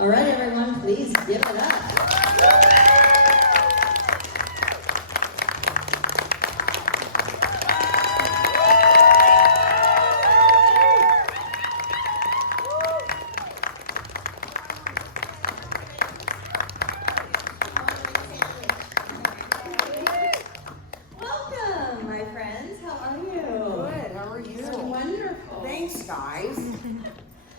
All right, everyone, please give it up. Welcome, my friends. How are you? Good, how are you? Wonderful. Thanks, guys.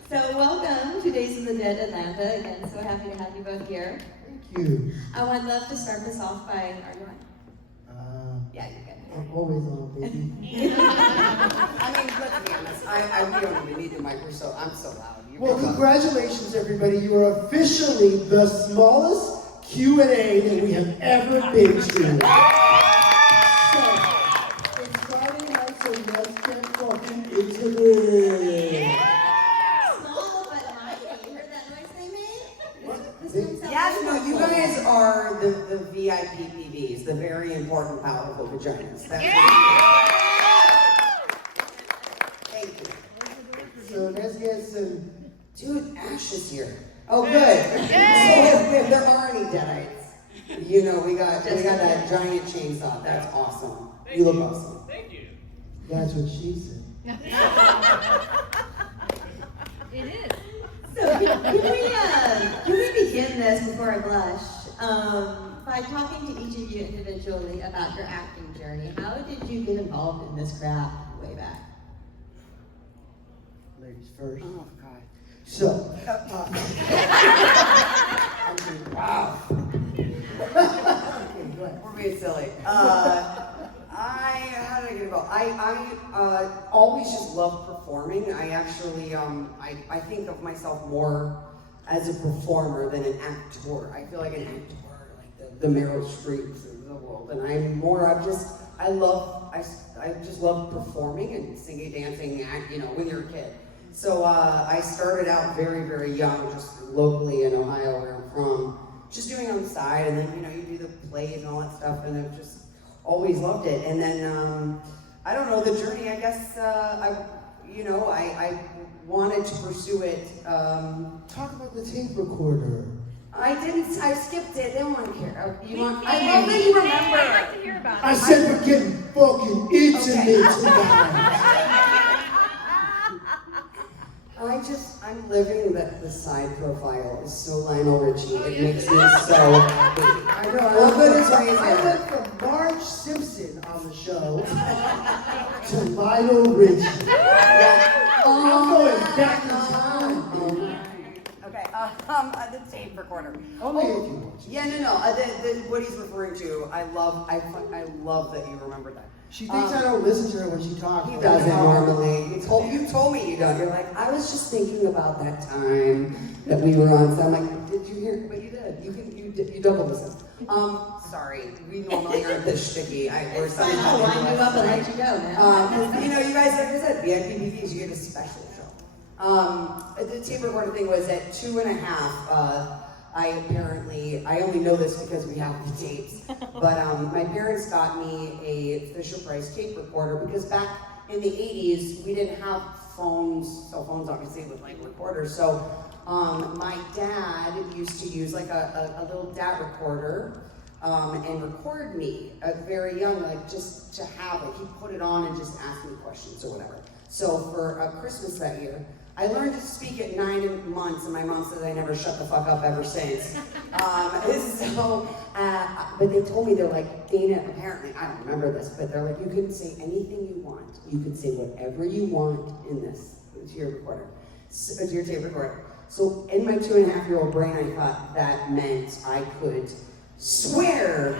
So welcome to Days of the Dead Atlanta. Again, so happy to have you both here. Thank you. I would love to start this off by, are you on? Yeah, you're good. I'm always on, baby. I mean, let's be honest, we don't even need the microphone, so I'm so loud. Well, congratulations, everybody. You are officially the smallest Q&A that we have ever been to. So, it's Friday night, so let's get fucking into this. Small but mighty. You heard that noise they made? This one sounds Yes, no, you wonderful. guys are the VIP PVs, the very important, powerful vaginas. That's Thank you. So let's get some. Dude, Ash is here. Oh, good. So if there are any Deadites, you know, we got that giant chainsaw. That's awesome. You look awesome. Thank you. That's what she said. It is. So can we begin this before I blush by talking to each of you individually about your acting journey? How did you get involved in this craft way back? Ladies first. Oh, God. So, Wow. okay, go ahead. We're being silly. How did I get involved? I always just loved performing. I actually, I think of myself more as a performer than an actor. I feel like an actor, like the Meryl Streeps of the world. And I'm more, I just love performing and singing, dancing, when you're a kid. So I started out very, very young, just locally in Ohio, where I'm from, just doing it on the side, and then, you do the plays and all that stuff, and I've just always loved it. And then, I don't know, the journey, I guess, I wanted to pursue it. Talk about the tape recorder. I skipped it, they don't want to hear. I love that I'd you remember. like to hear about it. I said we're getting fucking intimate tonight. I'm living that the side profile is so Lionel Richie. It makes me so happy. I know, Well, good as I reason. went from Marge Simpson on the show to Lionel Richie. Yeah. I'm going back in time. Okay, the tape recorder. Only if you want to. Yeah, no. What he's referring to, I love that you remember that. She thinks I don't listen to her when she talks. He doesn't normally. You told me you don't. You're like, I was just thinking about that time that we were on. So I'm like, did you hear? But you did. You double listen. Sorry. We normally aren't this sticky. I'll wind you up and let you go, man. You guys, like I said, VIP BBs, you get a special show. The tape recorder thing was at 2.5. I only know this because we have the tapes, but my parents got me a Fisher-Price tape recorder because back in the 80s, we didn't have cell phones obviously with like recorders, so my dad used to use like a little DAT recorder and record me very young, like just to have it. He'd put it on and just ask me questions or whatever. So for Christmas that year, I learned to speak at 9 months, and my mom says I never shut the fuck up ever since. But they told me, they're like, Dana, apparently, I don't remember this, but they're like, you can say anything you want. You can say whatever you want in this. It's your recorder. It's your tape recorder. So in my 2.5-year-old brain, I thought that meant I could swear,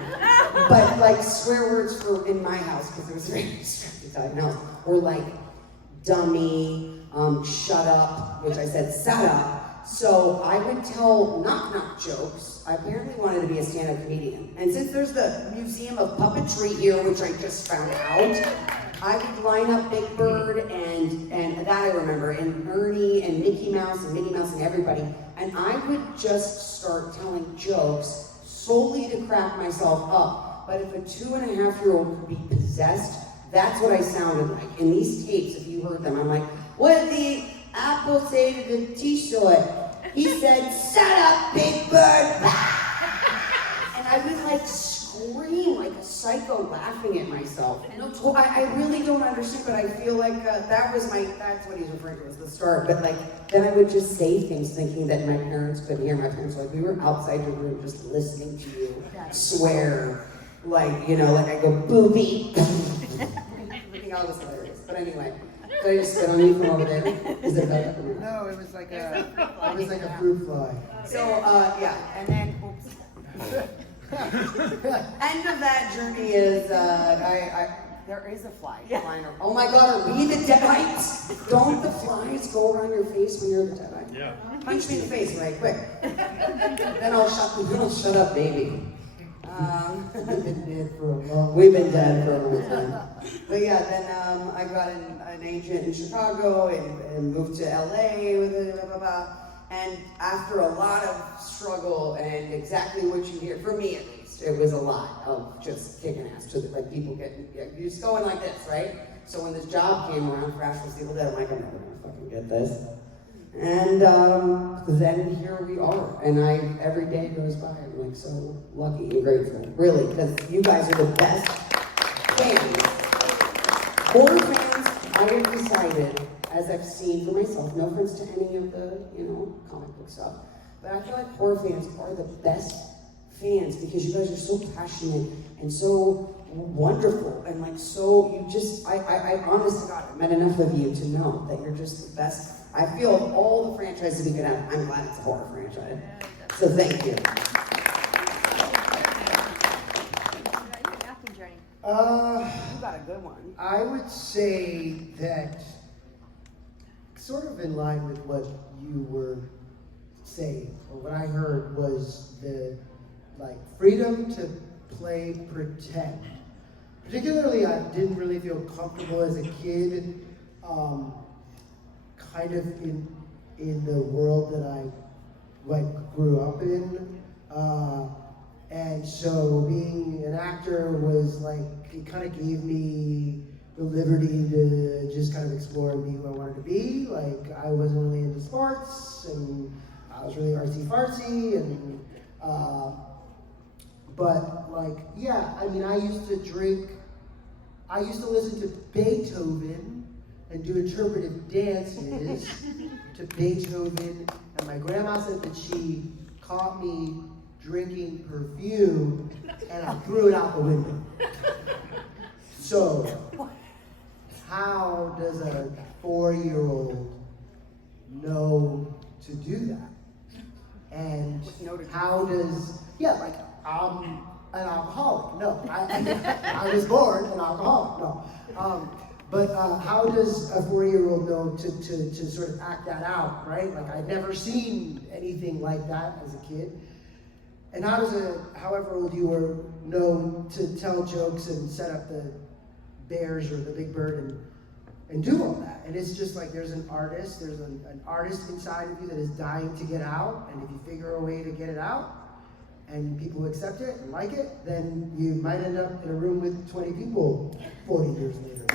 but like swear words for in my house, because it was a very restricted Italian house, or like dummy, shut up, which I said, sat up. So I would tell knock-knock jokes. I apparently wanted to be a stand-up comedian. And since there's the Museum of Puppetry here, which I just found out, I would line up Big Bird and that I remember, and Ernie and Mickey Mouse and everybody. And I would just start telling jokes solely to crack myself up. But if a 2.5-year-old could be possessed, that's what I sounded like. In these tapes, if you heard them, I'm like, what did the apple say to the t-shirt? He said, "Shut up, Big Bird!" And I would like scream like a psycho, laughing at myself. No, I really don't understand, but I feel like that's what he's referring to as the start. But like, then I would just say things thinking that my parents couldn't hear. My parents were like, we were outside your room just listening to you swear. Like, you know, like I go, booby. Freaking out was hilarious. But anyway, did I just spit on you from over there? Is it better? No, it was like a fruit fly. So, yeah, and then, oops. End of that journey is, there is a fly flying around. Oh my God, are we the Deadites? Don't the flies go around your face when you're the Deadite? Yeah. Punch me in the face right quick. Then I'll shut up, baby. We've been dead for a long We've been dead for a long time. But yeah, then I got an agent in Chicago and moved to LA with it, blah, blah, blah. And after a lot of struggle and exactly what you hear, for me at least, it was a lot of just kicking ass to like people getting, you're just going like this, right? So when this job came around for Asheville's Evil Dead, I'm like, I'm never gonna fucking get this. And then here we are, and every day goes by, I'm like so lucky and grateful, really, because you guys are the best fans. Horror fans, I have decided, as I've seen for myself, no offense to any of the, comic book stuff, but I feel like horror fans are the best fans because you guys are so passionate and so wonderful and like so, I honest to God, I've met enough of you to know that you're just the best. I feel of all the franchises we could have, I'm glad it's a horror franchise. So thank you. Acting journey. You got a good one. I would say that, sort of in line with what you were saying, or what I heard was the freedom to play pretend. Particularly, I didn't really feel comfortable as a kid, kind of in the world that I grew up in. And so being an actor was it kind of gave me the liberty to just kind of explore and be who I wanted to be. I wasn't really into sports, and I was really artsy-fartsy, and but I used to drink, I used to listen to Beethoven and do interpretive dances to Beethoven, and my grandma said that she caught me drinking perfume, and I threw it out the window. So, how does a 4-year-old know to do that? And how does, I'm an alcoholic. No, I was born an alcoholic. No. But how does a 4-year-old know to sort of act that out, right? I'd never seen anything like that as a kid. And how does however old you were, know to tell jokes and set up the bears or the big bird and do all that? And it's just there's an artist inside of you that is dying to get out, and if you figure a way to get it out, and people accept it and like it, then you might end up in a room with 20 people 40 years later.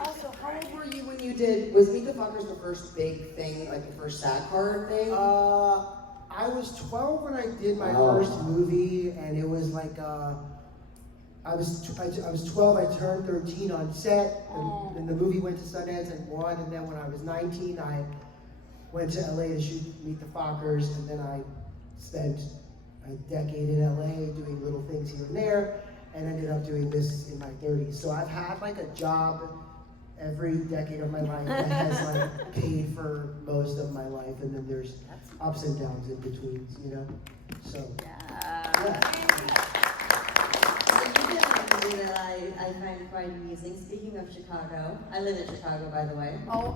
Also, how old were you when you was Meet the Fuckers the first big thing, the first sad card thing? I was 12 when I did my first movie, and it was I was 12, I turned 13 on set, and the movie went to Sundance and won, and then when I was 19, I went to LA to shoot Meet the Fockers, and then I spent a decade in LA doing little things here and there, and ended up doing this in my 30s. So I've had a job every decade of my life that has paid for most of my life, and then there's ups and downs in between, So, yeah. That I find quite amusing. Speaking of Chicago, I live in Chicago, by the way. Oh,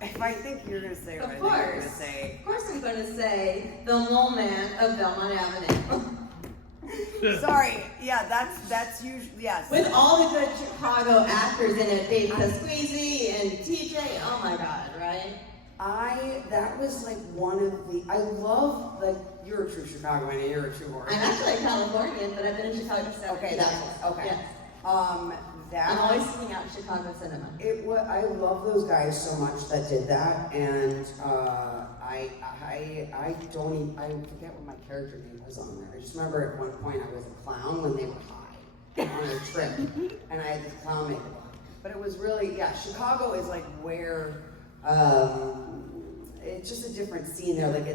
if I think you're going to say what I think you're going to say. Of course I'm going to say the moment of Belmont Avenue. Sorry, yeah, that's usually, yes. With all the good Chicago actors in it, Dave Pasquizzi and TJ, oh my God, right? That was one of the, I love, you're a true Chicagoan and you're a true horror. I'm actually a Californian, but I've been in Chicago for 7 years. Okay, that's okay. Yes. I'm always seeking out Chicago cinema. I love those guys so much that did that, and I forget what my character name was on there. I just remember at one point I was a clown when they were high on a trip, and I had this clown makeup on. But it was really, Chicago is like where, it's just a different scene there. Like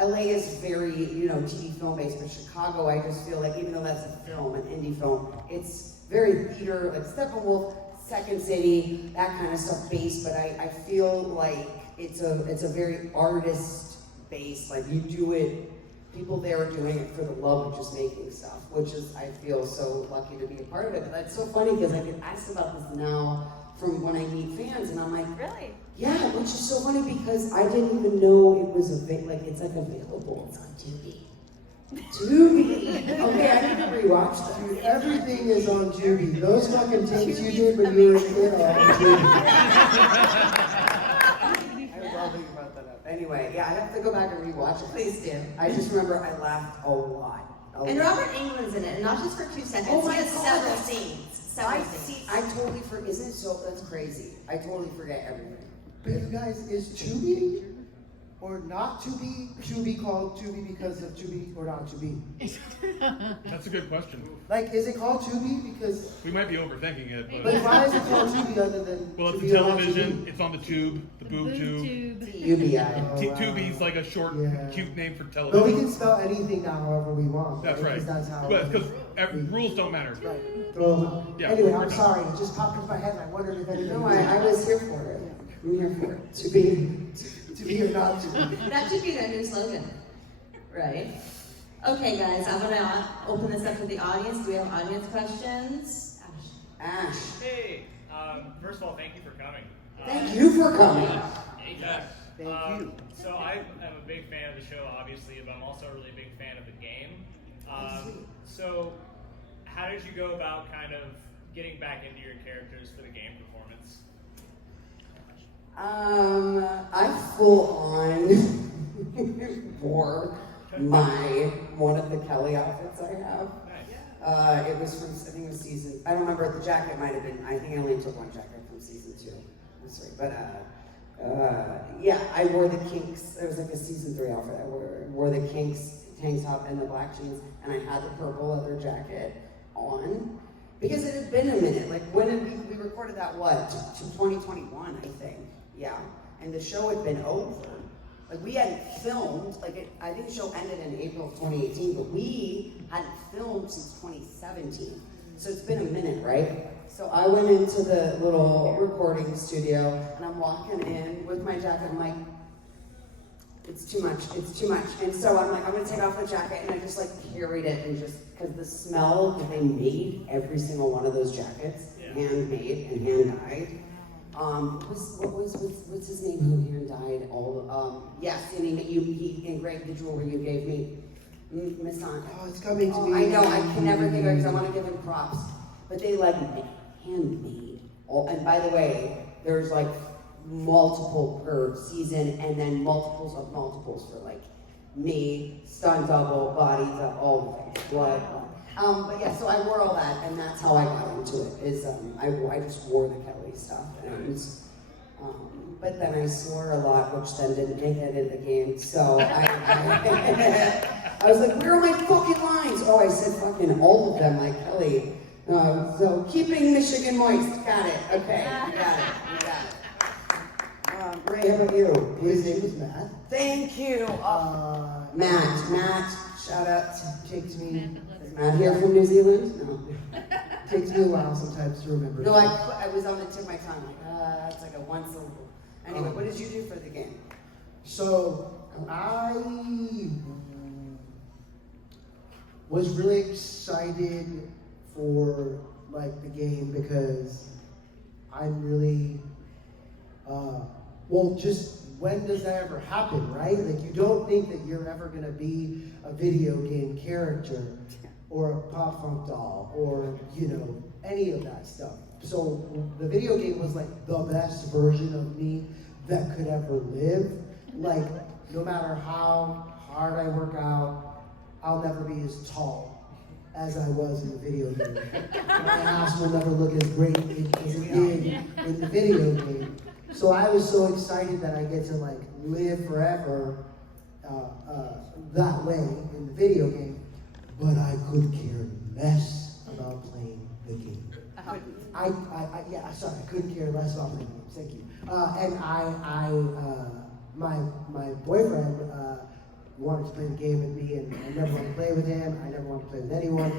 LA is very, TV film based, but Chicago, I just feel like even though that's a film, an indie film, it's very theater, like Steppenwolf, Second City, that kind of stuff based, but I feel like it's a very artist based, like you do it, people there are doing it for the love of just making stuff, which is, I feel so lucky to be a part of it. But that's so funny because I get asked about this now from when I meet fans, and I'm like, really? Yeah, which is so funny because I didn't even know it was it's available. It's on Tubi. Tubi. Okay, I need to rewatch that. Dude, everything is on Tubi. Those fucking tapes you did when you were a kid are on Tubi. I love that you brought that up. Anyway, I have to go back and rewatch it. Please do. I just remember I laughed a lot. And Robert Englund's in it, and not just for 2 seconds. Oh my he has God, several that's- scenes. I totally forget. Isn't it so? That's crazy. I totally forget everything. But you guys, is Tubi or not Tubi called Tubi because of Tubi or not Tubi? That's a good question. Like, is it called Tubi because? We might be overthinking it, But but why is it called Tubi other than? well, it's Tubi the or not television. Tubi? It's on the tube, the boob tube. UBI. Tubi's like a short, Yeah. cute name for But we television. can spell anything now however we want. That's right. Because that's how. But because rules don't matter. Right. Throw them out. Yeah, Anyway, we're I'm done. sorry. It just popped into my head and I wondered if anybody. No, I was here for it. I'm here for it. To be. To be or not to be. That should be their new slogan, right? Okay, guys, I'm gonna open this up to the audience. Do we have audience questions? Ash. Hey, first of all, thank you for coming. Thank you for coming. Yes. Thank you. So I am a big fan of the show, obviously, but I'm also a really big fan of the game. So how did you go about kind of getting back into your characters for the game performance? I full on wore one of the Kelly outfits I have. Nice. It was from, I think it was season, I don't remember, the jacket might have been, I think I only took one jacket from season 2. I'm sorry, but I wore the Kinks, it was like a season 3 outfit. I wore the Kinks tank top and the black jeans, and I had the purple leather jacket on. Because it had been a minute, like when did we recorded that, what, 2021, I think. Yeah, and the show had been over. Like we hadn't filmed, I think the show ended in April of 2018, but we hadn't filmed since 2017. So it's been a minute, right? So I went into the little recording studio and I'm walking in with my jacket. I'm like, it's too much. And so I'm like, I'm gonna take off the jacket, and I just carried it, and because the smell that they made every single one of those jackets, handmade and hand dyed. What's his name who hand dyed all yes, and he engraved the jewelry you gave me. Miss Aunt. Oh, it's coming to me. I know, I can never think of it because I want to give him props. But they handmade all, and by the way, there's multiple per season and then multiples of multiples for me, stunt double, body double, all the things, blood. But yeah, so I wore all that, and that's how I got into it. I just wore the Kelly stuff, and but then I swore a lot, which then didn't make it into the game. So I was like, where are my fucking lines? Oh, I said fucking all of them, like Kelly. So keeping Michigan moist, got it. Okay, you got it. Ray, how about you? His name is Matt. Thank you. Matt, shout out. Takes me Is Matt here from New Zealand? No. takes me a while sometimes to remember. No, I was on the tip of my tongue. It's like a one syllable. Anyway, what did you do for the game? So I was really excited for the game because I'm really just when does that ever happen, right? You don't think that you're ever gonna be a video game character or a pop funk doll or any of that stuff. So the video game was the best version of me that could ever live. No matter how hard I work out, I'll never be as tall as I was in the video game. My ass will never look as great as it did in the video game. So I was so excited that I get to like live forever that way in the video game, but I could care less about playing the game. I couldn't care less about playing games. Thank you. My boyfriend wanted to play the game with me, and I never wanted to play with him. I never wanted to play with anyone.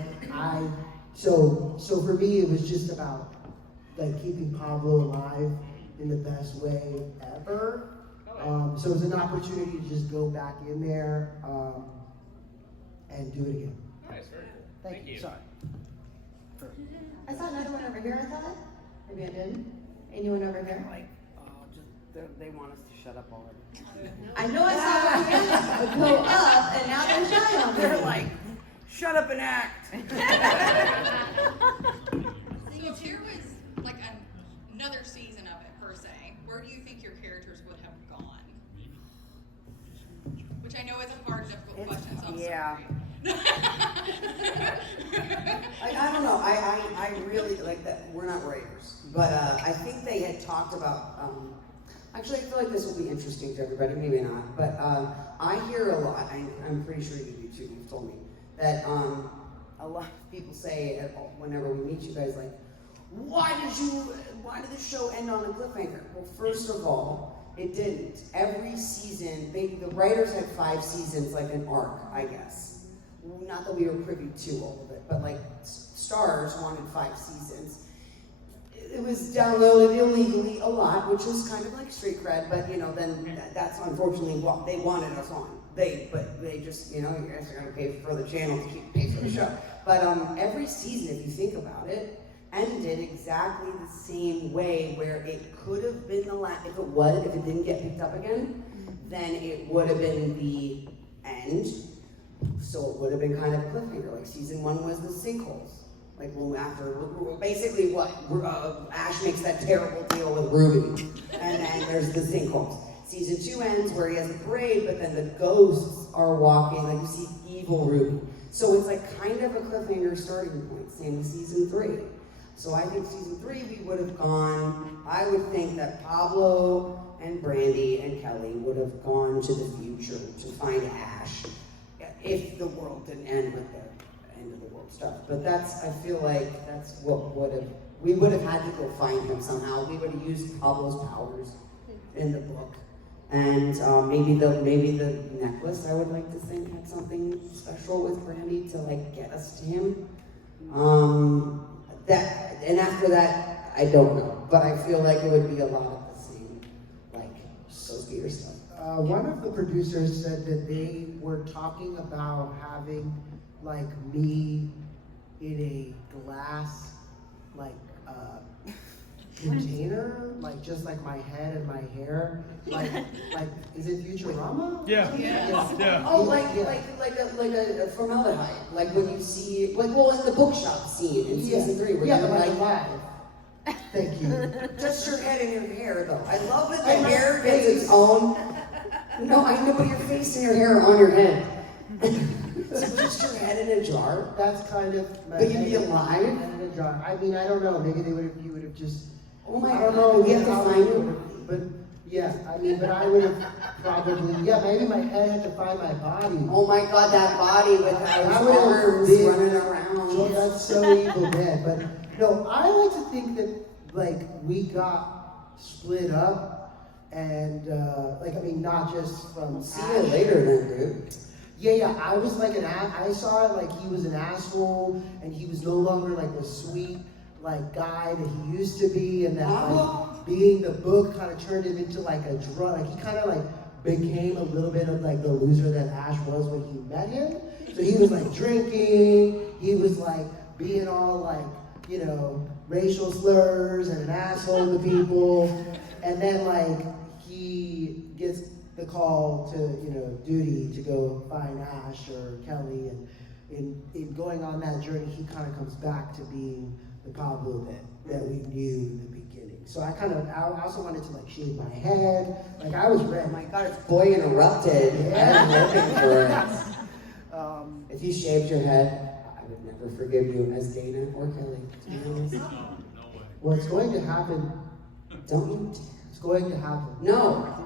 So for me, it was just about like keeping Pablo alive in the best way ever. So it was an opportunity to just go back in there and do it again. Nice, very cool. Thank you. Sorry. I saw another one over here, I thought. Maybe I didn't. Anyone over here? They want us to shut up already. I know I saw my hands go up, and now they're shy on me. They're like, shut up and act. So if there was like another season of it per se, where do you think your characters would have gone? Which I know is a hard, difficult question, so I'm sorry. I don't know. I really like that. We're not writers, but I think they had talked about. Actually, I feel like this will be interesting to everybody. Maybe not, but I hear a lot. I'm pretty sure you do too. You've told me that a lot of people say whenever we meet you guys, like, why did the show end on a cliffhanger? Well, first of all, it didn't. Every season, the writers had 5 seasons, like an arc, I guess. Not that we were privy to all of it, but like Stars wanted 5 seasons. It was downloaded illegally a lot, which was kind of like street cred, but then that's unfortunately what they wanted us on. But they just, you guys are gonna pay for the channel to pay for the show. But every season, if you think about it, ended exactly the same way, where it could have been the last. If it didn't get picked up again, then it would have been the end. So it would have been kind of a cliffhanger. Like season 1 was the sinkholes. Like basically what Ash makes that terrible deal with Ruby, and then there's the sinkholes. Season 2 ends where he has a parade, but then the ghosts are walking, like you see evil Ruby. So it's like kind of a cliffhanger starting point. Same with season 3. So I think season 3 we would have gone. I would think that Pablo and Brandy and Kelly would have gone to the future to find Ash, if the world didn't end with the end of the world stuff. But I feel like that's what we would have had to go find him somehow. We would have used Pablo's powers in the book. And maybe the necklace, I would like to think, had something special with Brandy to like get us to him. And after that, I don't know. But I feel like it would be a lot of the same, like Sophie or stuff. One of the producers said that they were talking about having like me in a glass like container, like just like my head and my hair, like is it Futurama? Yeah. Yeah. Oh, like a formaldehyde, like when you see, like in the bookshop scene in season 3, where you're like live. Thank you. Just your head and your hair, though. I love that the hair gets its own. No, I know, but your face and your hair are on your head. So just your head in a jar. That's kind of. But you'd be alive. In a jar. I mean, I don't know. Maybe you would have just. Oh my I God! don't know. We have to find him. But yeah, I mean, but I would have probably. Yeah, maybe my head had to find my body. Oh my God! That body with those would have arms been, running around. Oh, that's so evil, man. But no, I like to think that like we got split up, and not just from. See you later, then, dude. Yeah, I was like I saw it like he was an asshole, and he was no longer like the sweet like guy that he used to be, and that like being the book kind of turned him into like a drug. Like he kind of like became a little bit of like the loser that Ash was when he met him. So he was like drinking, he was like being all like, racial slurs and an asshole to people, and then like he gets the call to duty to go find Ash or Kelly, and in going on that journey he kind of comes back to being the Pablo that we knew in the beginning. So I also wanted to like shave my head, like I was ready. Oh my God, it's Boy Interrupted. Yeah. I was looking for it. If you shaved your head, I would never forgive you as Dana or Kelly, to be honest. What's going to happen? Don't you? It's going to happen. No.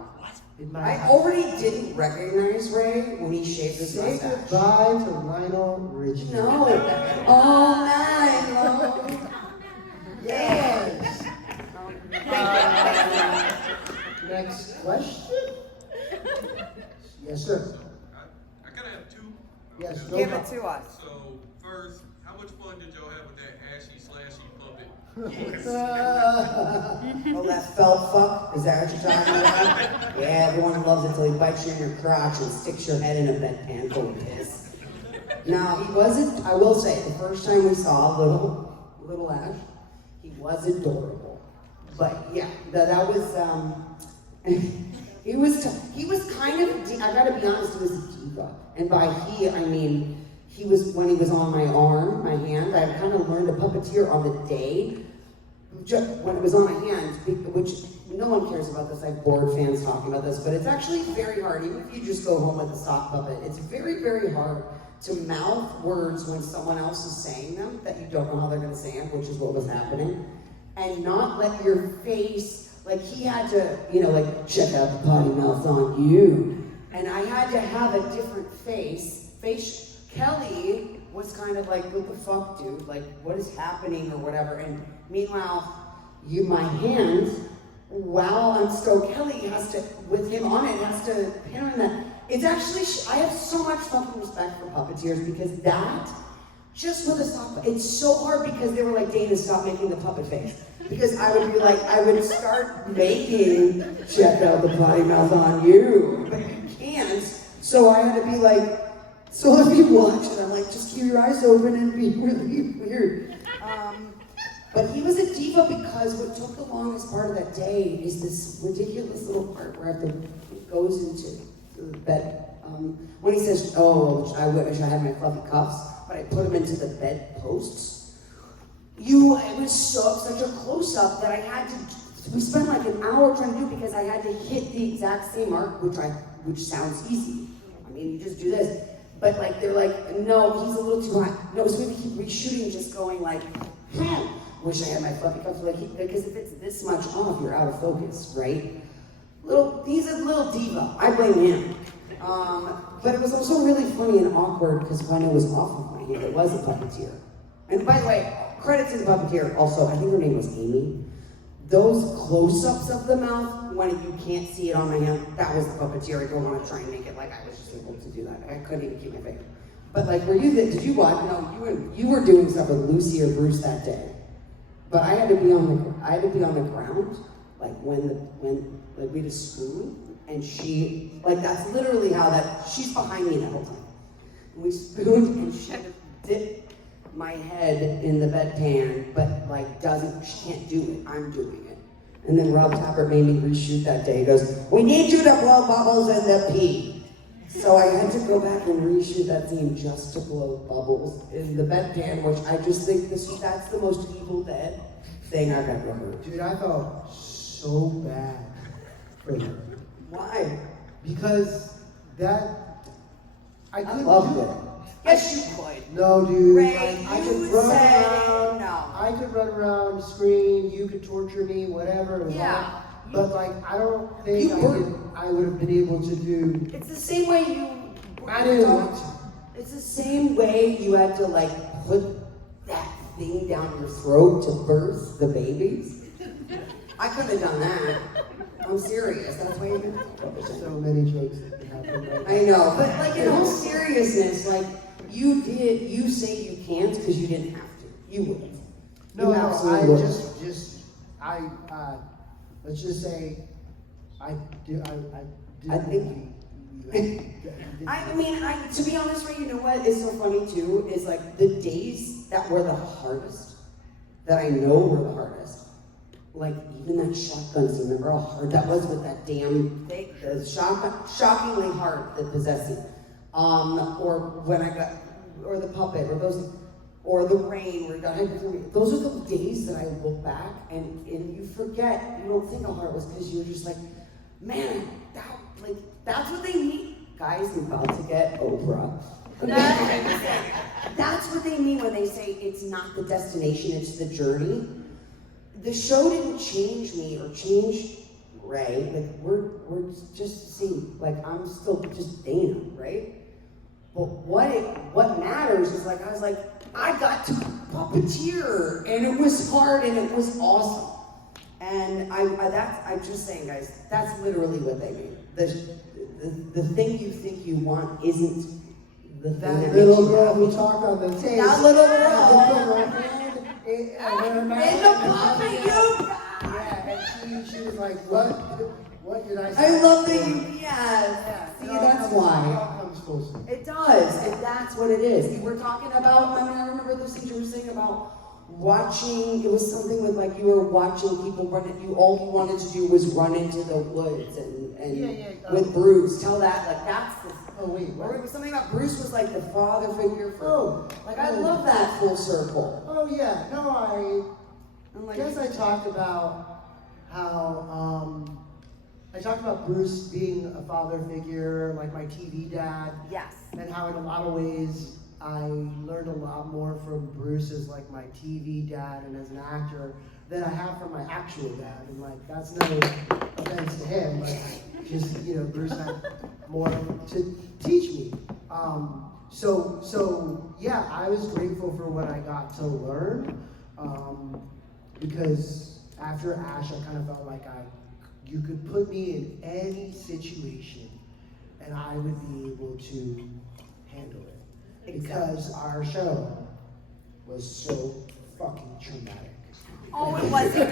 It might I happen. already didn't recognize Ray when he shaved his Say mustache. goodbye to Lionel Richie. No. All night long. Yes. Next question. Yes, sir. I kind of have two. Yes, no Give problem. it to us. So first, how much fun did y'all have with that ashy/slashy puppet? Oh, that felt fuck? Is that what you're talking about? Yeah, everyone loves it till he bites you in your crotch and sticks your head in a bedpan full of piss. Now, he wasn't, I will say, the first time we saw little Ash, he was adorable. But yeah, that was, he was kind of, I gotta be honest, he was a diva. And by he, I mean, when he was on my arm, my hand, I kind of learned to puppeteer on the day, when it was on my hand, which no one cares about this. I've bored fans talking about this, but it's actually very hard, even if you just go home with a sock puppet, it's very, very hard to mouth words when someone else is saying them that you don't know how they're gonna say them, which is what was happening, and not let your face, like he had to, check out the potty mouth on you. And I had to have a different face. Kelly was kind of like, what the fuck, dude? Like, what is happening or whatever? And meanwhile, my hands, while I'm still, Kelly has to, with him on it, has to pin on that. It's actually, I have so much fucking respect for puppeteers because that, just with a sock, it's so hard because they were like, Dana, stop making the puppet face. Because I would be like, I would start making, check out the potty mouth on you, but you can't. So I had to be like, so let me watch, and I'm like, just keep your eyes open and be really weird. But he was a diva because what took the longest part of that day is this ridiculous little part where it goes into the bed. When he says, oh, I wish I had my fluffy cuffs, but I put them into the bed posts. It was such a close-up that I had to, we spent like an hour trying to do because I had to hit the exact same mark, which sounds easy. I mean, you just do this. But like, they're like, no, he's a little too high. No, so we keep reshooting, just going like, wish I had my fluffy cuffs. Because if it's this much off, you're out of focus, right? He's a little diva. I blame him. But it was also really funny and awkward because when it was off of my hand, it was a puppeteer. And by the way, credits to the puppeteer also, I think her name was Amy. Those close-ups of the mouth, when you can't see it on my hand, that was the puppeteer. I don't want to try and make it like I was just able to do that. I couldn't even keep my finger. But like, did you watch? No, you were doing stuff with Lucy or Bruce that day. But I had to be on the ground, like when we had a spoon, and she, like that's literally how she's behind me the whole time. And we spooned, and she dipped my head in the bedpan, but like she can't do it, I'm doing it. And then Rob Tapper made me reshoot that day. He goes, we need you to blow bubbles in the pee. So I had to go back and reshoot that scene just to blow bubbles in the bedpan, which I just think that's the most Evil Dead thing I've ever heard. Dude, I felt so bad for her. Why? Because I couldn't loved do it. Yes, you could. No, dude. Ray, I you could run said around. no. I could run around, scream. You could torture me, whatever. Yeah. But like, I don't think I would have been able to do. It's the same way I didn't want to. It's the same way you had to like put that thing down your throat to birth the babies. I couldn't have done that. I'm serious. That's why you've been. So many jokes that can happen right now. I know, but like in all seriousnly, like you say you can't because you didn't have to. You wouldn't. No, You absolutely wouldn't. Let's just say, I did. I think. To be honest, Ray, you know what is so funny too is like the days that were the hardest, that I know were the hardest. Like even that shotgun scene, remember how hard that was with that damn shockingly hard, the possessing. Or when I got, or the puppet, or the rain, where it got hypothermia. Those are the days that I look back and you forget, you don't think how hard it was because you were just like, man, that's what they need. Guys, we're about to get Oprah. That's what they they mean when they say it's not the destination, it's the journey. The show didn't change me or change Ray. Like we're just the same. Like I'm still just Dana, right? But what matters is like I was like I got to puppeteer, and it was hard and it was awesome. And I'm just saying, guys, that's literally what they mean. The thing you think you want isn't the thing That that little makes you girl happy. who talked on the tape. That little had girl. to put her hand in the puppet, you Yeah, and she was like, what did I say? I love that you, yeah. See, it all that's comes- why. It all comes full circle. It does, and that's what it is. You were talking about, I remember those things you were saying about watching, it was something with like you were watching people run at you, all you wanted to do was run into the woods and with Bruce. Tell that, like that's the, Oh, wait, or what? it was something about Bruce was like the father figure for, Oh. like I love that full circle. Oh, yeah. No, I'm like, guess I talked about how, I talked about Bruce being a father figure, like my TV dad. yes. And how in a lot of ways I learned a lot more from Bruce as like my TV dad and as an actor than I have from my actual dad. And like that's no offense to him, but just Bruce had more to teach me. So yeah, I was grateful for what I got to learn because after Ash, I kind of felt like you could put me in any situation and I would be able to handle it. Because our show was so fucking traumatic. Oh, it wasn't,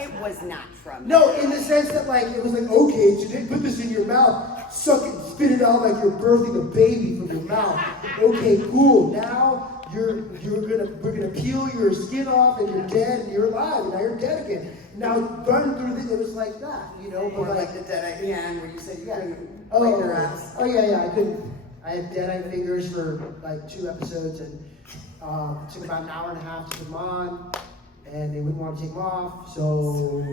it was not from No, in the sense that like, it was like, okay, so they put this in your mouth, suck it, spit it out like you're birthing a baby from your mouth. Okay, cool, now we're gonna peel your skin off and you're dead and you're alive and now you're dead again. Now run through it was like that, Or but like the dead at the end where you said you couldn't Oh, wipe your ass. oh yeah, I couldn't. I had dead-eye fingers for like 2 episodes, and it took about an hour and a half to put them on, and they wouldn't want to take them off, so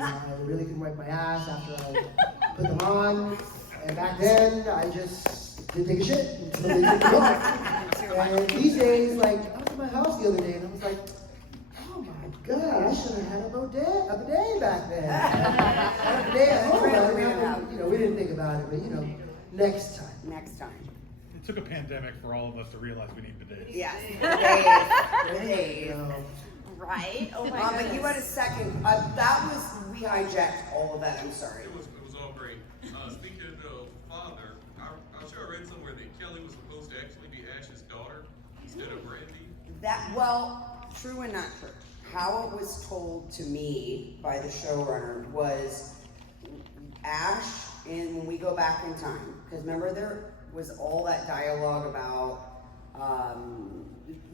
I really couldn't wipe my ass after I put them on. And back then, I just didn't take a shit until they took them off. And these days, like I was at my house the other day, and I was like, oh my god, I should have had a bidet back then. A bidet at home. We didn't think about it, but next time. Next time. It took a pandemic for all of us to realize we need bidets. Yes. Dave. Right? Oh my goodness. But you had a second. We hijacked all of that. I'm sorry. It was all great. Speaking of father, I'm sure I read somewhere that Kelly was supposed to actually be Ash's daughter instead of Brandy. True and not true. How it was told to me by the showrunner was Ash, and when we go back in time, because remember there was all that dialogue about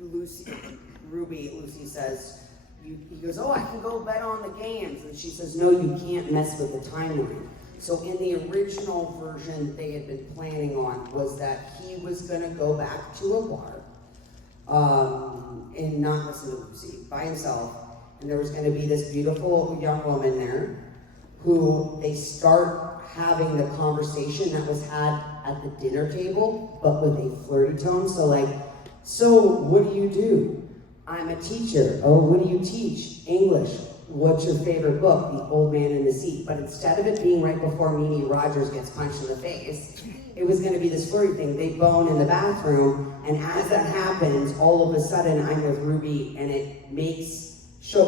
Lucy says, he goes, oh, I can go bet on the games. And she says, no, you can't mess with the timeline. So in the original version they had been planning on was that he was going to go back to a bar and not listen to Lucy by himself. And there was going to be this beautiful young woman there who they start having the conversation that was had at the dinner table, but with a flirty tone. So what do you do? I'm a teacher. Oh, what do you teach? English. What's your favorite book? The Old Man in the Sea. But instead of it being right before Mimi Rogers gets punched in the face, it was going to be this flirty thing. They bone in the bathroom, and as that happens, all of a sudden I'm with Ruby, and it makes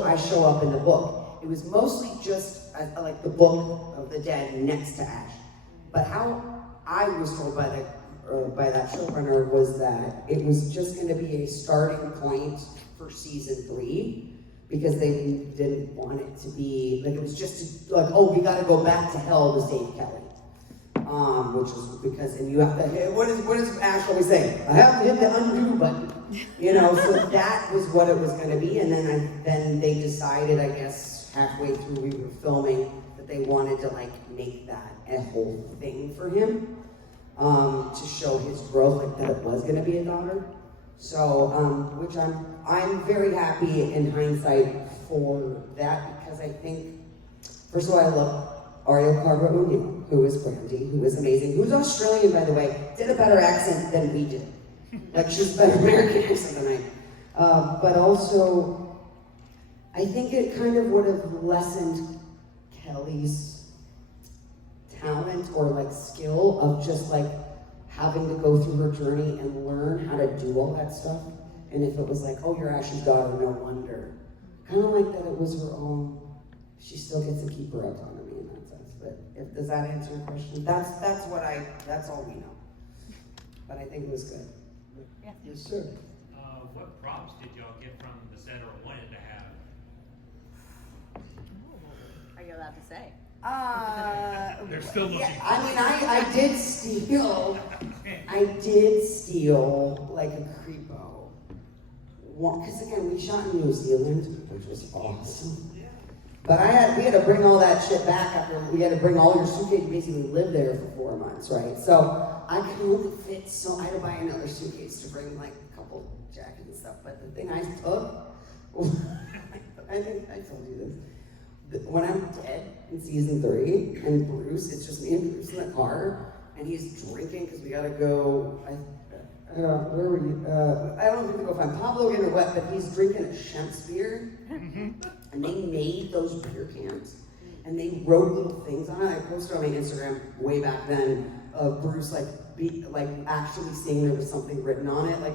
I show up in the book. It was mostly just like the book of the dead next to Ash. But how I was told by that showrunner was that it was just going to be a starting point for season 3 because they didn't want it to be like it was just like, oh, we got to go back to hell to save Kelly, which is because and you have to what does Ash always say? I have to hit the undo button, So that was what it was going to be, and then they decided, I guess halfway through we were filming, that they wanted to make that a whole thing for him. To show his growth, that it was going to be a daughter. So, which I'm very happy in hindsight for that because I think, first of all, I love Ariel Carver-O'Neill, who is Brandy, who is amazing, who's Australian, by the way, did a better accent than we did. Like she's better American accent than I. But also, I think it kind of would have lessened Kelly's talent or like skill of just like having to go through her journey and learn how to do all that stuff. And if it was like, oh, you're Ash's daughter, no wonder. Kind of like that it was her own, she still gets to keep her autonomy in that sense. But does that answer your question? That's all we know. But I think it was good. Yes, sir. What props did y'all get from the set or wanted to have? Are you allowed to say? They're still looking. Yeah, I mean, I did steal like a creepo. Because again, we shot in New Zealand, which was awesome. But we had to bring all that shit back after, we had to bring all your suitcase, basically live there for 4 months, right? So I could only fit, I had to buy another suitcase to bring like a couple jackets and stuff. But the thing I took, I think I told you this. When I'm dead in season 3, and Bruce, it's just me and Bruce in the car, and he's drinking because we gotta go, where were you? I don't think we go find Pablo in or what, but he's drinking a Shemp's beer, and they made those beer cans, and they wrote little things on it. I posted on my Instagram way back then of Bruce like actually seeing there was something written on it, like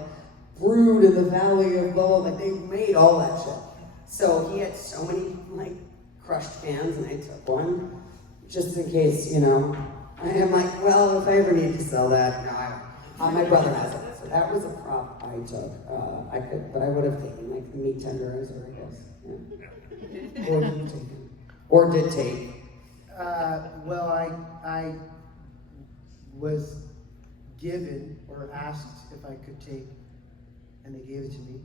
brewed in the valley of blah, like they made all that shit. So he had so many like crushed cans, and I took one just in case, you know. I am like, well, if I ever need to sell that, no, my brother has it. So that was a prop I took. I could, but I would have taken like the meat tenderizer, I guess. Yeah. Or didn't take it. Or did take. Well, I was given or asked if I could take, and they gave it to me,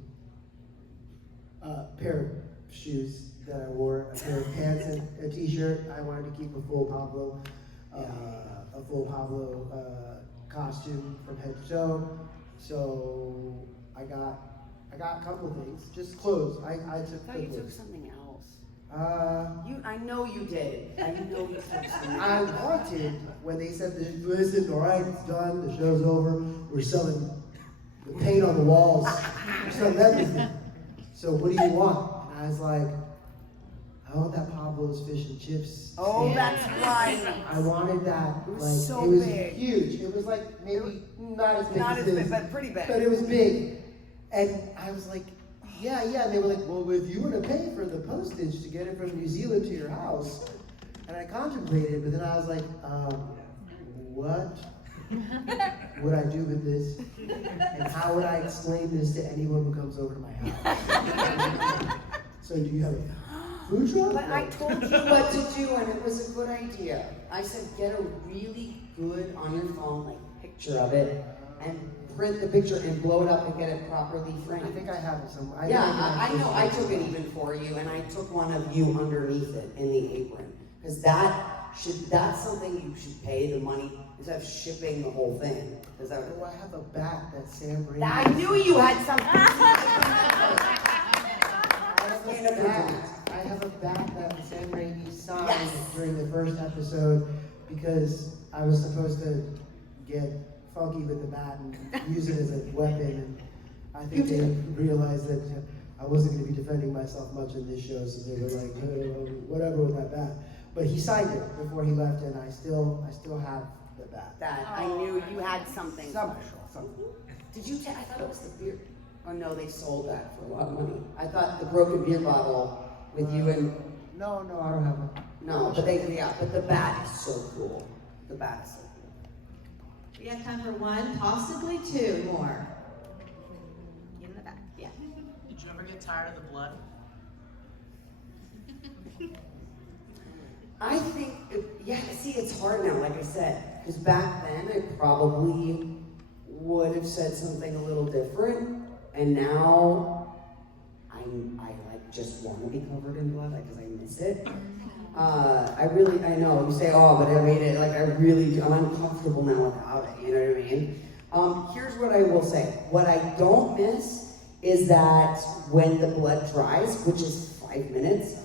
a pair of shoes that I wore, a pair of pants and a t-shirt. I wanted to keep a full Pablo costume from head to toe. So I got a couple of things, just clothes. I took. I thought you took something else. I know you did. I know you took something. I wanted, when they said, listen, all right, it's done, the show's over, we're selling the paint on the walls, we're selling everything. So what do you want? And I was like, I want that Pablo's fish and chips. Oh, stand. that's right. I wanted that. It was like, so it was big. Huge. It was like maybe not as big Not as as this, big, but pretty big. but it was big. And I was like, yeah. And they were like, well, if you want to pay for the postage to get it from New Zealand to your house. And I contemplated, but then I was like, what would I do with this? And how would I explain this to anyone who comes over to my house? So do you have a food truck? But I told you what to do, and it was a good idea. I said, get a really good, on your phone, like, picture of it, and print the picture and blow it up and get it properly framed. I think I have it somewhere. Yeah, I know. I took it even for you, and I took one of you underneath it in the apron. Because that's something you should pay the money instead of shipping the whole thing. Because Oh, I have a bat that Sam Brady. I knew you had something. I have a bat that Sam Raimi signed Yes. during the first episode because I was supposed to get funky with the bat and use it as a weapon. And I think they realized that I wasn't going to be defending myself much in this show, so they were like, whatever with that bat. But he signed it before he left, and I still have the bat. That I knew you had something special. Something. Did you? I thought it was the beer. Oh no, they sold that for a lot of money. I thought the broken beer bottle with you and. No, I don't have it. No, but but the bat is so cool. The bat is so cool. We have time for one, possibly two more. In the back, yeah. Did you ever get tired of the blood? I think, see, it's hard now, like I said, because back then I probably would have said something a little different, and now I like just want to be covered in blood because I miss it. I know, you say, oh, but I made it, like I'm uncomfortable now without it, you know what I mean? Here's what I will say. What I don't miss is that when the blood dries, which is 5 minutes,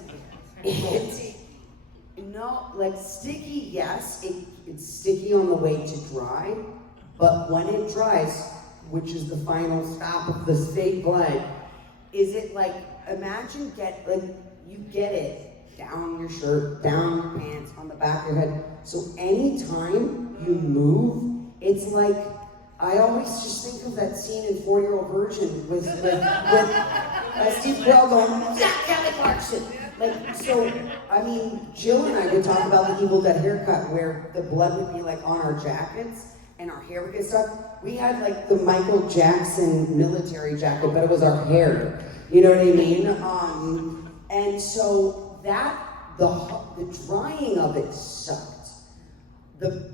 sticky, yes, it's sticky on the way to dry, but when it dries, which is the final stop of the fake blood, is it like, imagine you get it down your shirt, down your pants, on the back of your head. So anytime you move, it's like, I always just think of that scene in 40-Year-Old Virgin with Steve Carell going, Zach Kelly Clarkson. Like, so, I mean, Jill and I would talk about the Evil Dead haircut where the blood would be like on our jackets and our hair would get stuck. We had like the Michael Jackson military jacket, but it was our hair. You know what I mean? And so the drying of it sucked. But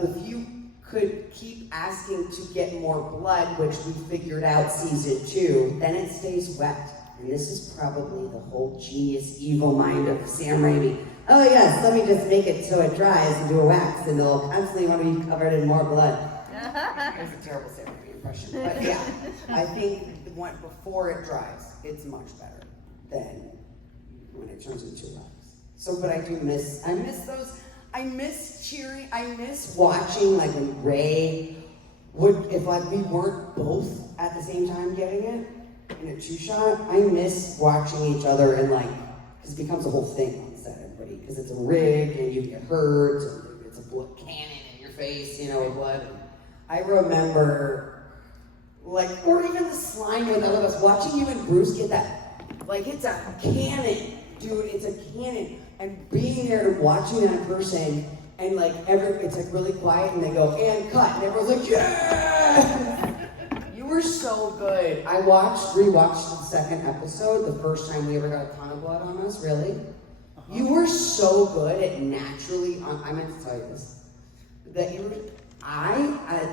if you could keep asking to get more blood, which we figured out season 2, then it stays wet. And this is probably the whole genius evil mind of Sam Raimi. Oh yes, let me just make it so it dries and do a wax, and they'll constantly want to be covered in more blood. That's a terrible Sam Raimi impression, but yeah, I think the one before it dries, it's much better than when it turns into wax. So, but I miss cheering, I miss watching, like when Ray would, if like we weren't both at the same time getting it in a 2-shot, I miss watching each other and like, because it becomes a whole thing on set, everybody, because it's a rig and you get hurt, and it's a blood cannon in your face, you know, blood. I remember, like, or even the slime with all of us, watching you and Bruce get that, like, it's a cannon, dude, it's a cannon. And being there and watching that person, and like, it's like really quiet, and they go, and cut, and everyone's like, yeah! You were so good. I rewatched the second episode, the first time we ever got a ton of blood on us, really. You were so good at naturally, I meant to tell you this, that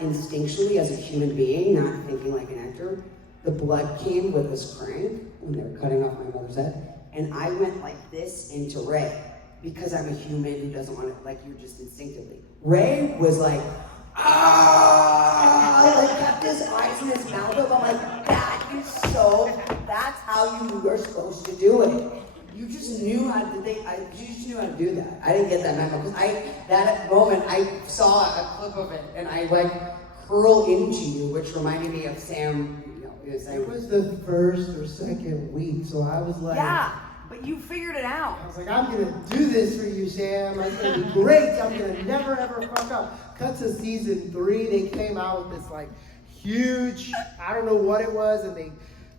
instinctually as a human being, not thinking like an actor, the blood came with this crank when they were cutting off my mother's head. And I went like this into Ray, because I'm a human who doesn't want to, like, you're just instinctively. Ray was like, like kept his eyes in his mouth up. I'm like, that's how you were supposed to do it. You just knew how to, you just knew how to do that. I didn't get that memo, because that moment, I saw a clip of it, and I like curl into you, which reminded me of Sam. It was the first or second week, so I was like... Yeah, but you figured it out. I was like, I'm going to do this for you, Sam. It's going to be great. I'm going to never, ever fuck up. Cut to season 3, they came out with this, like, huge, I don't know what it was, and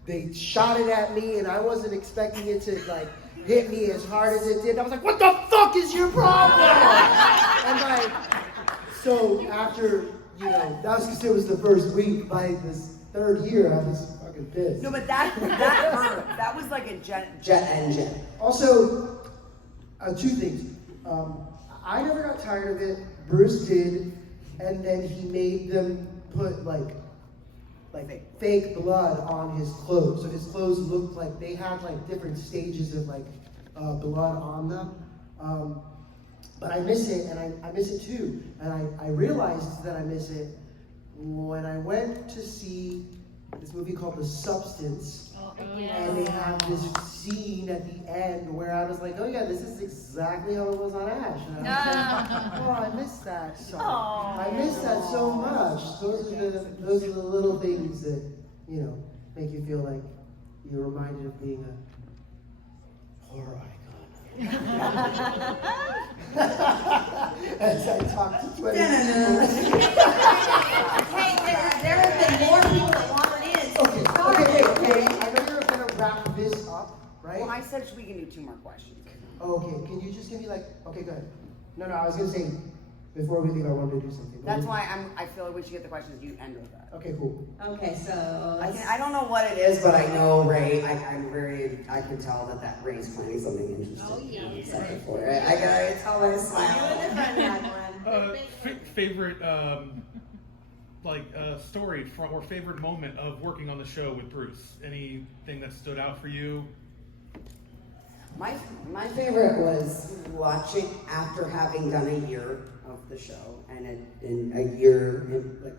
they shot it at me, and I wasn't expecting it to, like, hit me as hard as it did. I was like, what the fuck is your problem? And, like, so after, that was because it was the first week. By this 3rd year, I was fucking pissed. No, but that hurt. That was like a jet engine. Also, 2 things. I never got tired of it. Bruce did, and then he made them put like fake blood on his clothes. So his clothes looked like they had like different stages of like blood on them. But I miss it, and I miss it too. And I realized that I miss it when I went to see this movie called The Substance, and they have this scene at the end where I was like, oh yeah, this is exactly how it was on Ash. And I was like, oh, I miss that song. I miss that so much. Those are the little things that, make you feel like you're reminded of being a horror icon. As I talk to 20 Hey, there have been more people that wanted in. Okay. I know you're going to wrap this up, right? Well, I said we can do 2 more questions. Okay, can you just give me okay, go ahead. No, I was going to say, before we leave, I wanted to do something. That's why I feel like we should get the questions, you end with that. Okay, cool. Okay, so... I don't know what it is, but I know Ray, I can tell that Ray's planning something interesting. Oh, yeah. I'm excited for it. I gotta tell my smile. Favorite, story from, or favorite moment of working on the show with Bruce? Anything that stood out for you? My favorite was watching after having done a year of the show, and in a year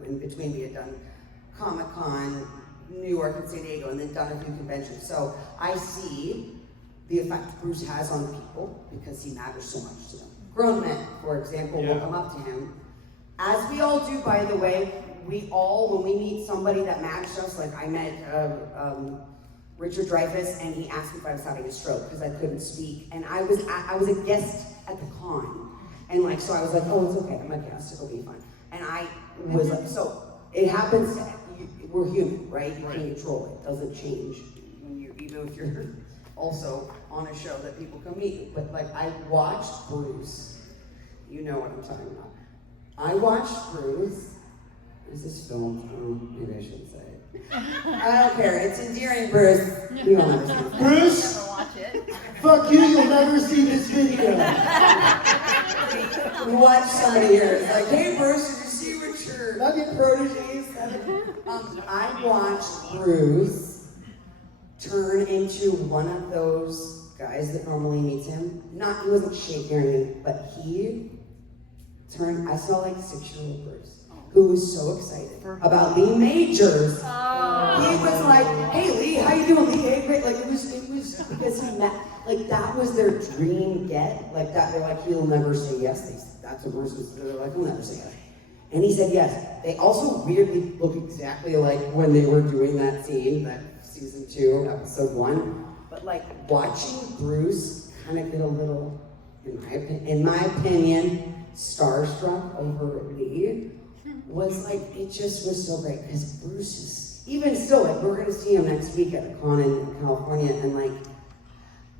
in between we had done Comic-Con, New York and San Diego, and then done a few conventions. So I see the effect Bruce has on people because he matters so much to them. Grown men, for example, will come up to him, as we all do, by the way, we all, when we meet somebody that matched us, like I met Richard Dreyfuss, and he asked me if I was having a stroke because I couldn't speak, and I was a guest at the con, and like so I was like, oh, it's okay, I'm a guest, it'll be fine, and I was like, so it happens. We're human, right? You can't control it. It doesn't change. Even if you're also on a show that people come meet you. But like I watched Bruce. You know what I'm talking about. I watched Bruce. Is this filmed? Oh, maybe I shouldn't say it. I don't care. It's endearing, Bruce. You don't understand. Bruce, Never watch it. fuck you, you'll never see this video. Watch son of yours. Like, hey Bruce, did you see Richard? Love your proteges. I watched Bruce turn into one of those guys that normally meets him. He wasn't shaking or anything, but he turned, I saw like 6-year-old Bruce, who was so excited about Lee Majors. He was like, hey Lee, how you doing, Lee? Hey, great. Like it was because he met, like that was their dream get. Like that, they're like, he'll never say yes. That's what Bruce was, they're like, he'll never say yes. And he said yes. They also weirdly look exactly like when they were doing that scene, that season 2, episode 1. But like watching Bruce kind of get a little, in my opinion, starstruck over Lee was like, it just was so great. Because Bruce is, even still, like we're gonna see him next week at a con in California, and like,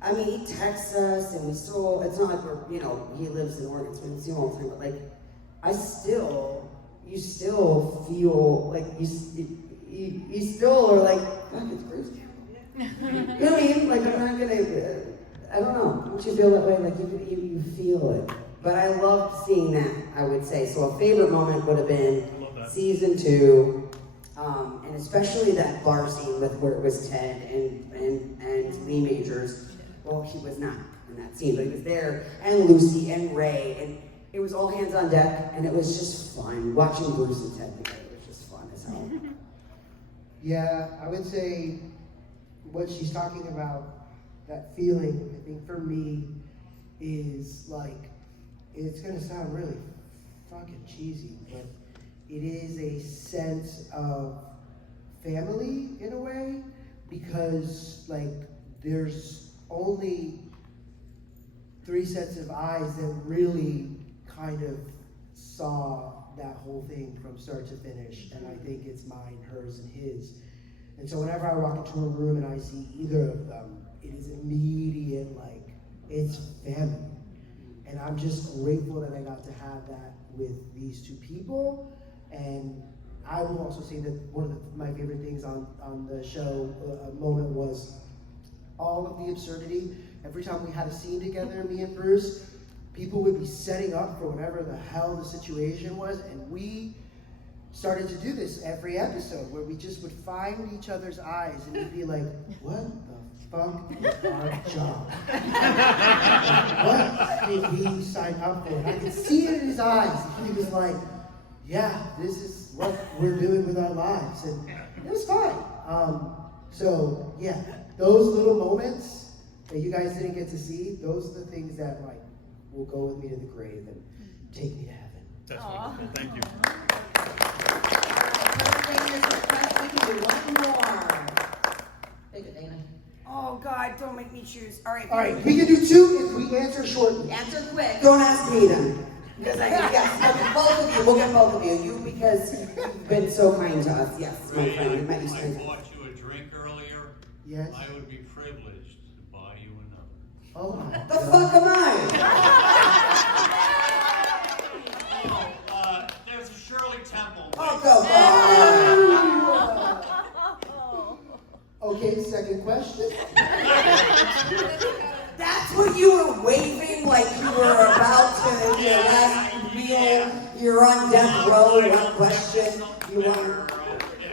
I mean, he texts us, and we still, it's not like we're, he lives in Oregon, so we don't see him all the time, but like, you still feel like you still are like, fuck, it's Bruce Campbell. You know what I mean? Like, I'm not gonna, I don't know. Don't you feel that way? Like, you feel it. But I loved seeing that, I would say. So a favorite moment would have been season 2, and especially that bar scene with where it was Ted and Lee Majors. Well, he was not in that scene, but he was there, and Lucy and Ray, and it was all hands on deck, and it was just fun. Watching Bruce and Ted together was just fun as hell. Yeah, I would say what she's talking about, that feeling, I think for me, is like, it's gonna sound really fucking cheesy, but it is a sense of family in a way, because like there's only 3 sets of eyes that really kind of saw that whole thing from start to finish, and I think it's mine, hers, and his. And so whenever I walk into a room and I see either of them, it is immediate, like, it's family. And I'm just grateful that I got to have that with these 2 people. And I will also say that one of my favorite things on the show moment was all of the absurdity. Every time we had a scene together, me and Bruce, people would be setting up for whatever the hell the situation was, and we started to do this every episode, where we just would find each other's eyes and we'd be like, what the fuck is our job? What did we sign up for? And I could see it in his eyes. He was like, yeah, this is what we're doing with our lives. And it was fine. So yeah, those little moments that you guys didn't get to see, those are the things that like will go with me to the grave and take me to heaven. That's wonderful. Thank you. We can do one more. Take it, Dana. Oh God, don't make me choose. All right, we can do 2 if we answer shortly. Answer quick. Don't ask me then. Because yes, both of you, we'll get both of you. You, because you've been so kind to us. Yes, my friend. You might be I strange. bought you a drink earlier. Yes. I would be privileged to buy you another. Oh my The fuck am I? There's a Shirley Temple. Oh, go on. Okay, second question. That's what you were waving like you were about to your last meal. You're on death row. One question. You want?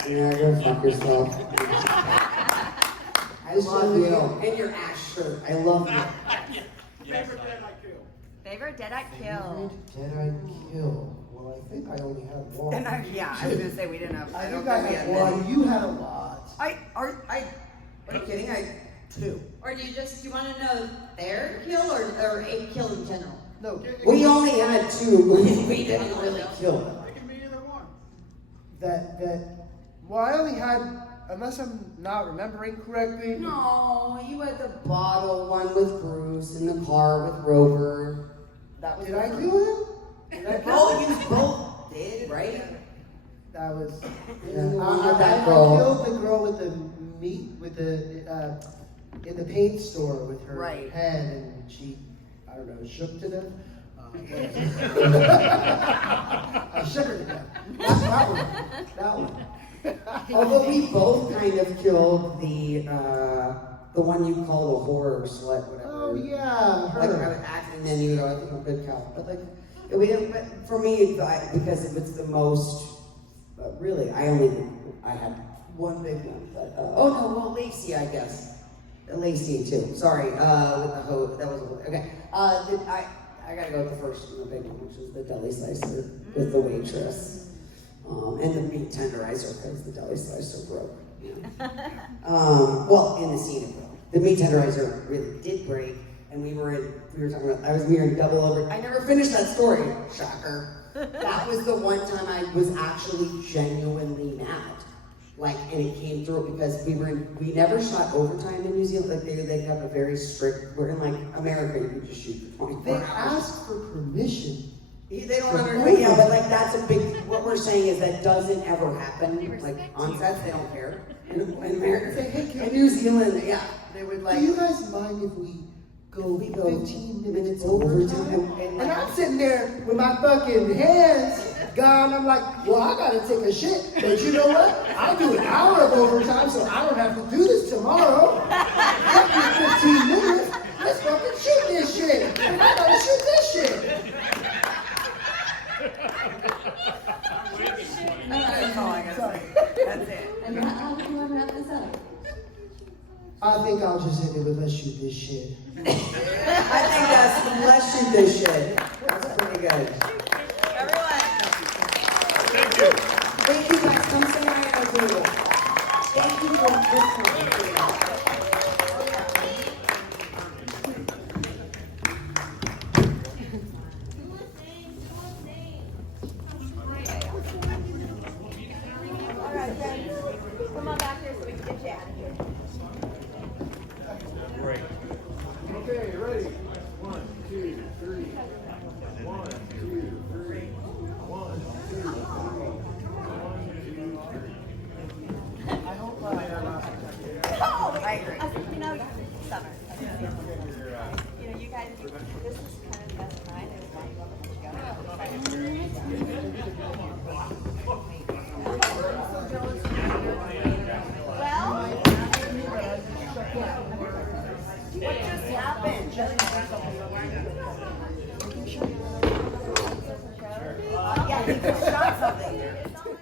Yeah, go fuck yourself. I love you. And your ash shirt. I love you. Yes, Favorite dead I killed. Did I kill? Well, I think I only had one. And I was gonna say we didn't have. I think I had one. You had a lot. Are you kidding? I 2. Or do you want to know their kill or a kill in general? No. We only had 2. We didn't really kill them. It can be either one. well, I only had, unless I'm not remembering correctly. No, you had the bottle one with Bruce in the car with Rover. That was Did I do it? Did I You both did, right? That was. That I girl. killed the girl with the meat, in the paint store with her Right. head, and she, I don't know, shook to death. I shook her to death. That one. Although we both kind of killed the one you call the horror slut, whatever. Oh yeah, her. Like I was acting, and then you know, I think I'm a good cop. But like, we didn't. But for me, because it was the most. Really, I had one big one. But Lacey, I guess. Lacey too. Sorry, with the hoe. That was okay. I gotta go with the first one, the big one, which was the deli slicer with the waitress. And the meat tenderizer because the deli slicer broke. Well, in the scene it broke. The meat tenderizer really did break, and we were in double over. I never finished that story. Shocker. That was the one time I was actually genuinely mad. Like, and it came through because we never shot overtime in New Zealand. Like they have a very strict. We're in like America, you can just shoot for 24 They hours. asked for permission. They don't understand. Yeah, but like that's a big. What we're saying is that doesn't ever happen. Like on sets, they don't care. In America, in New Zealand, yeah, they would like. Do you guys mind if we go 15 minutes overtime? And I'm sitting there with my fucking hands gone. I'm like, well, I gotta take a shit. But you know what? I do an hour of overtime, so I don't have to do this tomorrow. Fuck you, 15 minutes. Let's fucking shoot this shit. I gotta shoot this shit. That's all I gotta say. That's it. And how do you want to wrap this up? I think I'll just end it with let's shoot this shit. I think let's shoot this shit. That's pretty good. Everyone. Thank you. Thank you guys. Come say hi at our table. Thank you for this time. All right, guys. Come on back here so we can get you out of here. Great. Okay, ready? 1, 2, 3. 1, 2, 3. 1, 2, 3. 1, 2, 3. I hope I Oh, I agree. You know, summer. You know, you guys, this is kind of the best time. It was like, well, what just happened? Yeah, he just shot something.